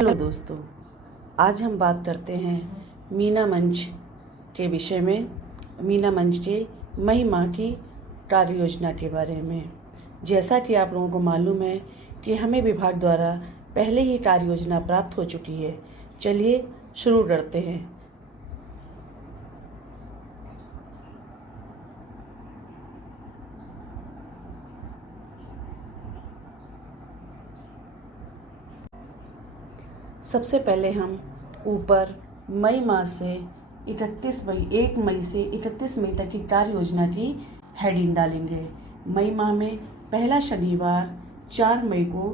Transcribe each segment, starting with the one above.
Hello दोस्तों, आज हम बात करते हैं मीना मंच के विषय में। मीना मंच के मई माह की कार्य योजना के बारे में। जैसा कि आप लोगों को मालूम है कि हमें विभाग द्वारा पहले ही कार्य योजना प्राप्त हो चुकी है। चलिए शुरू करते हैं। सबसे पहले हम ऊपर मई माह से 1 मई से 31 मई तक की कार्य योजना की हेडिंग डालेंगे। मई माह में पहला शनिवार 4 मई को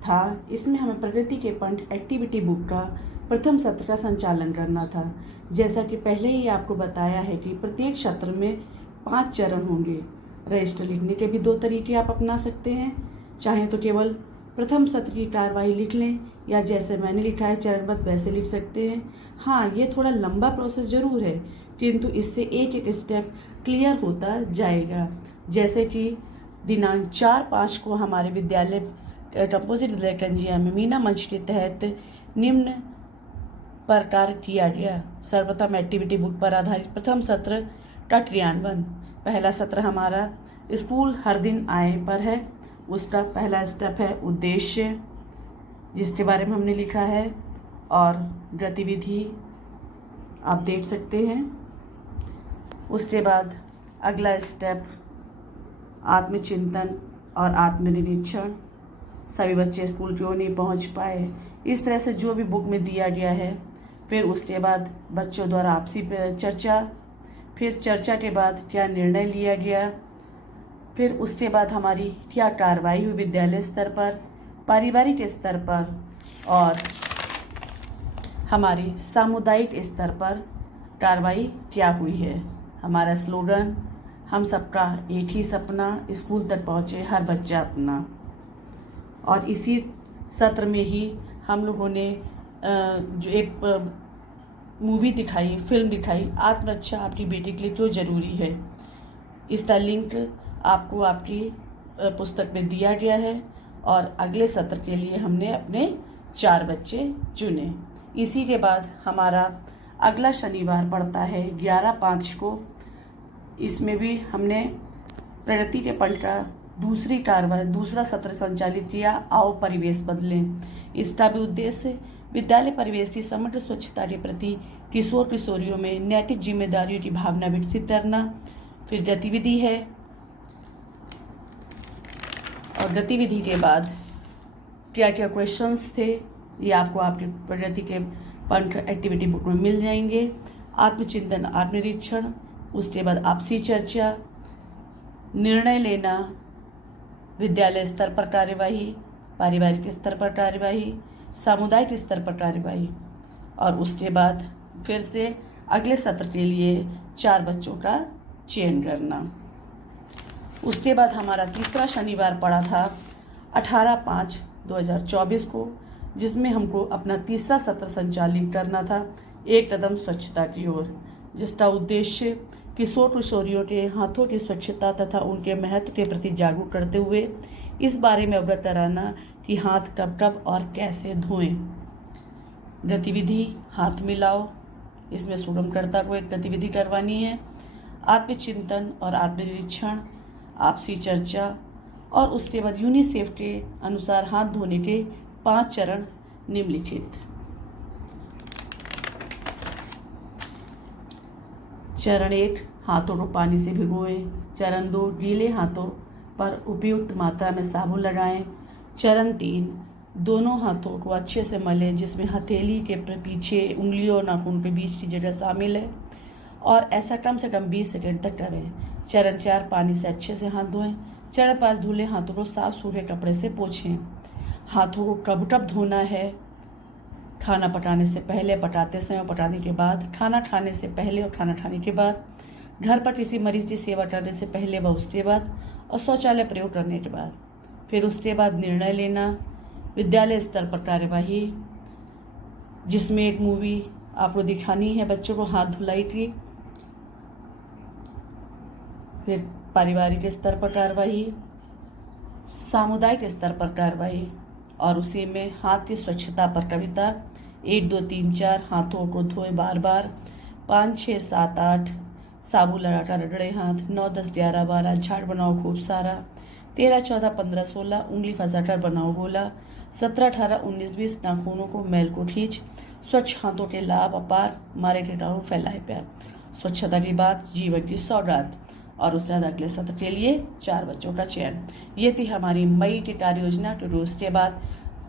था। इसमें हमें प्रगति के पंथ एक्टिविटी बुक का प्रथम सत्र का संचालन करना था। जैसा कि पहले ही आपको बताया है कि प्रत्येक सत्र में 5 चरण होंगे। रजिस्टर लिखने के भी 2 तरीके आप अपना सकते हैं। चाहें तो केवल प्रथम सत्र की कार्यवाही लिख लें, या जैसे मैंने लिखा है चरणबद्ध वैसे लिख सकते हैं। हाँ, ये थोड़ा लंबा प्रोसेस ज़रूर है, किंतु इससे एक एक स्टेप क्लियर होता जाएगा। जैसे कि दिनांक 4/5 को हमारे विद्यालय कंपोजिट विद्यालय कंजिया में मीना मंच के तहत निम्न प्रकार किया गया। सर्वप्रथम एक्टिविटी बुक पर आधारित प्रथम सत्र का क्रियान्वयन। पहला सत्र हमारा स्कूल हर दिन आए पर है। उसका पहला स्टेप है उद्देश्य, जिसके बारे में हमने लिखा है, और गतिविधि आप देख सकते हैं। उसके बाद अगला स्टेप आत्मचिंतन और आत्मनिरीक्षण। सभी बच्चे स्कूल क्यों नहीं पहुंच पाए, इस तरह से जो भी बुक में दिया गया है। फिर उसके बाद बच्चों द्वारा आपसी चर्चा। फिर चर्चा के बाद क्या निर्णय लिया गया। फिर उसके बाद हमारी क्या कार्रवाई हुई विद्यालय स्तर पर, पारिवारिक स्तर पर और हमारी सामुदायिक स्तर पर कार्रवाई क्या हुई है। हमारा स्लोगन हम सबका एक ही सपना, स्कूल तक पहुँचे हर बच्चा अपना। और इसी सत्र में ही हम लोगों ने जो एक मूवी दिखाई, फिल्म दिखाई, आत्मरक्षा आपकी बेटी के लिए क्यों ज़रूरी है। इसका लिंक आपको आपकी पुस्तक में दिया गया है। और अगले सत्र के लिए हमने अपने 4 बच्चे चुने। इसी के बाद हमारा अगला शनिवार पड़ता है 11/5 को। इसमें भी हमने प्रगति के पंथ का दूसरा सत्र संचालित किया, आओ परिवेश बदलें। इसका भी उद्देश्य विद्यालय परिवेश की समग्र स्वच्छता के प्रति किशोर किशोरियों में नैतिक जिम्मेदारियों की भावना विकसित करना। फिर गतिविधि है, और गतिविधि के बाद क्या क्या क्वेश्चंस थे ये आपको आपकी प्रगति के पंथ एक्टिविटी बुक में मिल जाएंगे। आत्मचिंतन, आत्मनिरीक्षण, उसके बाद आपसी चर्चा, निर्णय लेना, विद्यालय स्तर पर कार्यवाही, पारिवारिक स्तर पर कार्यवाही, सामुदायिक स्तर पर कार्यवाही, और उसके बाद फिर से अगले सत्र के लिए 4 बच्चों का चयन करना। उसके बाद हमारा तीसरा शनिवार पड़ा था 18/5/2024 को, जिसमें हमको अपना तीसरा सत्र संचालित करना था, एक कदम स्वच्छता की ओर, जिसका उद्देश्य किशोर किशोरियों के हाथों की स्वच्छता तथा उनके महत्व के प्रति जागरूक करते हुए इस बारे में अवगत कराना कि हाथ कब कब और कैसे धोएं। गतिविधि हाथ मिलाओ, इसमें सुगमकर्ता को एक गतिविधि करवानी है। आत्मचिंतन और आत्मनिरीक्षण, आपसी चर्चा, और उसके बाद यूनिसेफ के अनुसार हाथ धोने के 5 चरण निम्नलिखित। चरण 1, हाथों को पानी से भिगोएं। चरण 2, गीले हाथों पर उपयुक्त मात्रा में साबुन लगाएं। चरण 3, दोनों हाथों को अच्छे से मलें, जिसमें हथेली के पीछे उंगलियों और नाखून के बीच की जगह शामिल है, और ऐसा कम से कम 20 सेकंड तक करें। चरण 4, पानी से अच्छे से हाथ धोएं। चरण 5, धुले हाथों को साफ सूखे कपड़े से पोंछें। हाथों को कब कब धोना है, खाना पकाने से पहले, पकाते समय, पकाने के बाद, खाना खाने से पहले और खाना खाने के बाद, घर पर किसी मरीज की सेवा करने से पहले व उसके बाद, और शौचालय प्रयोग करने के बाद। फिर उसके बाद निर्णय लेना, विद्यालय स्तर पर कार्यवाही, जिसमें एक मूवी आपको दिखानी है बच्चों को हाथ धुलाई की। फिर पारिवारिक स्तर पर कार्रवाई, सामुदायिक स्तर पर कार्रवाई, और उसी में हाथ की स्वच्छता पर कविता 1 2 3 4 हाथों को धोए बार बार, 5 6 7 8 साबुन लगाकर रगड़े हाथ, 9 10 11 12 झाड़ बनाओ खूब सारा, 13 14 15 16 उंगली फंसाकर बनाओ गोला, 17 18 19 20 नाखूनों को मैल को खींच, स्वच्छ हाथों के लाभ अपार, मारे कीटाणु फैलाए प्यार। स्वच्छता की बात जीवन की सौगात। और उसके बाद अगले सत्र के लिए 4 बच्चों का चयन। ये थी हमारी मई की कार्य योजना, क्योंकि उसके बाद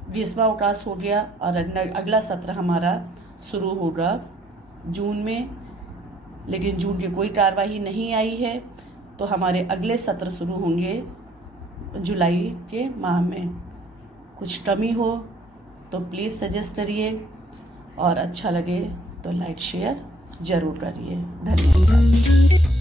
ग्रीष्मावकाश हो गया और अगला सत्र हमारा शुरू होगा जून में, लेकिन जून की कोई कार्यवाही नहीं आई है, तो हमारे अगले सत्र शुरू होंगे जुलाई के माह में। कुछ कमी हो तो प्लीज़ सजेस्ट करिए और अच्छा लगे तो लाइक शेयर ज़रूर करिए। धन्यवाद।